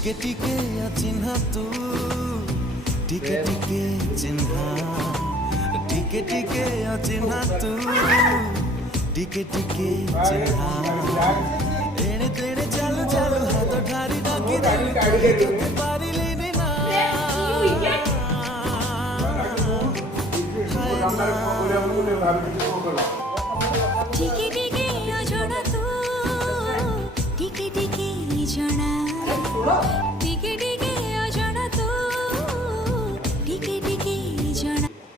টিকে টিকে চিহ্না তু টিকে টিকে চিহ্না টিকে টিকে চিহ্না তু টিকে টিকে চিহ্না এনে তেড়ে চালু চালু হাত ঠারি ডাকি দেবি তোকে পারিলিনি না টিকে টিকে অজଣା তু টিকে টিকে জଣା